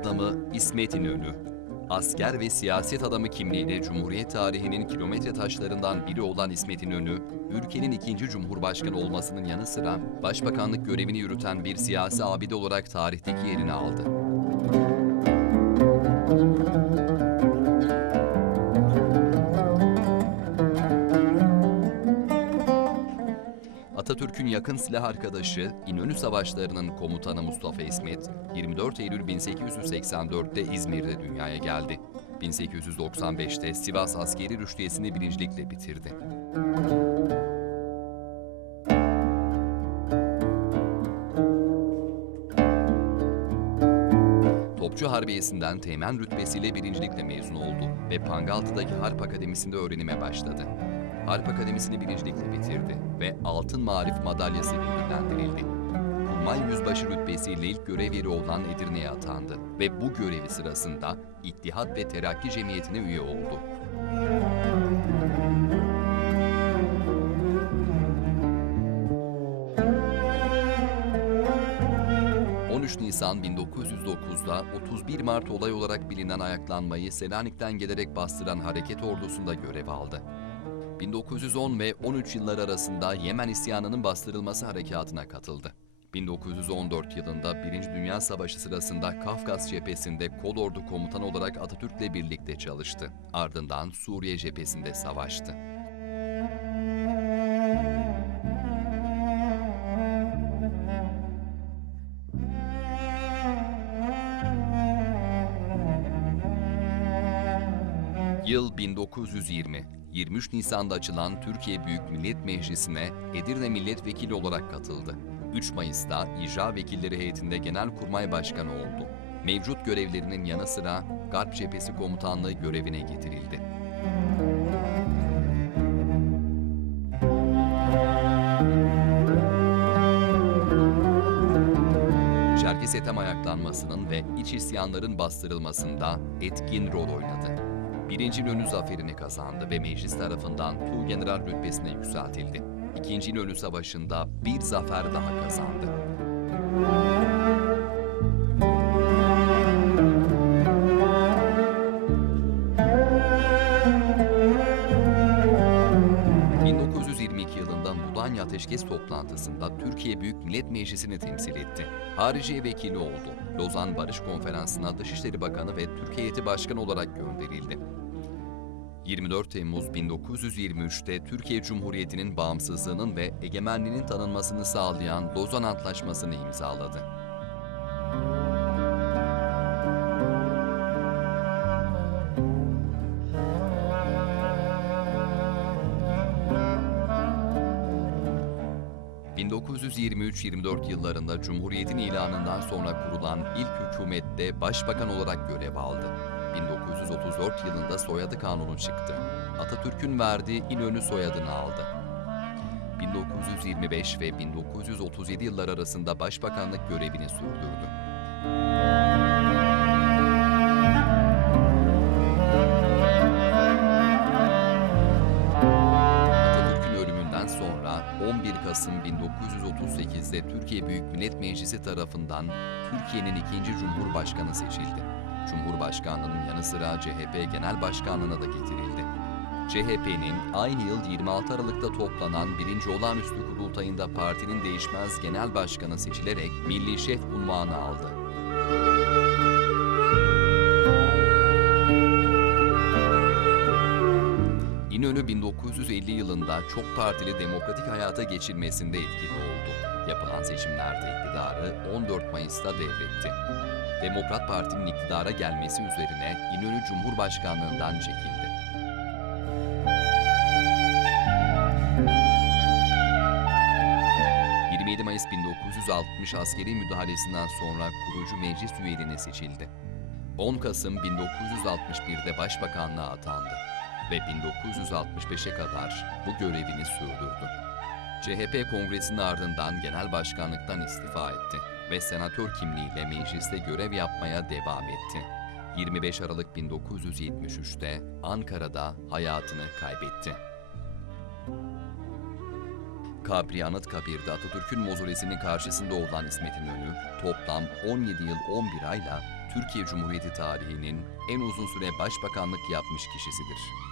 adamı İsmet İnönü. Asker ve siyaset adamı kimliğiyle Cumhuriyet tarihinin kilometre taşlarından biri olan İsmet İnönü, ülkenin ikinci cumhurbaşkanı olmasının yanı sıra başbakanlık görevini yürüten bir siyasi abide olarak tarihteki yerini aldı. Atatürk'ün yakın silah arkadaşı, İnönü Savaşları'nın komutanı Mustafa İsmet, 24 Eylül 1884'te İzmir'de dünyaya geldi. 1895'te Sivas askeri rüştiyesini birincilikle bitirdi. Topçu Harbiyesi'nden teğmen rütbesiyle birincilikle mezun oldu ve Pangaltı'daki Harp Akademisi'nde öğrenime başladı. Harp Akademisi'ni birincilikle bitirdi ve Altın Marif Madalyası ile ödüllendirildi. Kurmay Yüzbaşı rütbesiyle ilk görev yeri olan Edirne'ye atandı ve bu görevi sırasında İttihat ve Terakki Cemiyeti'ne üye oldu. ...13 Nisan 1909'da 31 Mart olay olarak bilinen ayaklanmayı Selanik'ten gelerek bastıran hareket ordusunda görev aldı. 1910 ve 13 yıllar arasında Yemen isyanının bastırılması harekatına katıldı. 1914 yılında Birinci Dünya Savaşı sırasında Kafkas cephesinde kolordu komutanı olarak Atatürk'le birlikte çalıştı. Ardından Suriye cephesinde savaştı. Yıl 1920. 23 Nisan'da açılan Türkiye Büyük Millet Meclisi'ne Edirne Milletvekili olarak katıldı. 3 Mayıs'ta İcra Vekilleri Heyeti'nde Genelkurmay Başkanı oldu. Mevcut görevlerinin yanı sıra Garp Cephesi Komutanlığı görevine getirildi. Çerkes Etem ayaklanmasının ve iç isyanların bastırılmasında etkin rol oynadı. Birinci İnönü zaferini kazandı ve meclis tarafından Tuğgeneral rütbesine yükseltildi. İkinci İnönü Savaşı'nda bir zafer daha kazandı. ...1922 yılında Mudanya Ateşkes toplantısında Türkiye Büyük Millet Meclisi'ni temsil etti. Hariciye vekili oldu. Lozan Barış Konferansı'na Dışişleri Bakanı ve Türkiye Heyeti Başkanı olarak gönderildi. 24 Temmuz 1923'te Türkiye Cumhuriyeti'nin bağımsızlığının ve egemenliğinin tanınmasını sağlayan Lozan Antlaşması'nı imzaladı. ...1923-24 yıllarında Cumhuriyet'in ilanından sonra kurulan ilk hükümette başbakan olarak görev aldı. 1934 yılında soyadı kanunu çıktı. Atatürk'ün verdiği İnönü soyadını aldı. 1925 ve 1937 yıllar arasında başbakanlık görevini sürdürdü. Atatürk'ün ölümünden sonra 11 Kasım 1938'de Türkiye Büyük Millet Meclisi tarafından Türkiye'nin ikinci Cumhurbaşkanı seçildi. Cumhurbaşkanlığının yanı sıra CHP Genel Başkanlığına da getirildi. CHP'nin aynı yıl 26 Aralık'ta toplanan birinci olağanüstü kurultayında partinin değişmez genel başkanı seçilerek Milli Şef unvanı aldı. İnönü 1950 yılında çok partili demokratik hayata geçilmesinde etkili oldu. Yapılan seçimlerde iktidarı 14 Mayıs'ta devretti. Demokrat Parti'nin iktidara gelmesi üzerine İnönü Cumhurbaşkanlığından çekildi. ...27 Mayıs 1960 askeri müdahalesinden sonra kurucu meclis üyeliğine seçildi. 10 Kasım 1961'de başbakanlığa atandı ve 1965'e kadar bu görevini sürdürdü. CHP kongresinin ardından genel başkanlıktan istifa etti ve senatör kimliğiyle mecliste görev yapmaya devam etti. 25 Aralık 1973'te Ankara'da hayatını kaybetti. Kabri Anıtkabir'de Atatürk'ün mozolesinin karşısında olan İsmet İnönü toplam 17 yıl 11 ayla Türkiye Cumhuriyeti tarihinin en uzun süre başbakanlık yapmış kişisidir.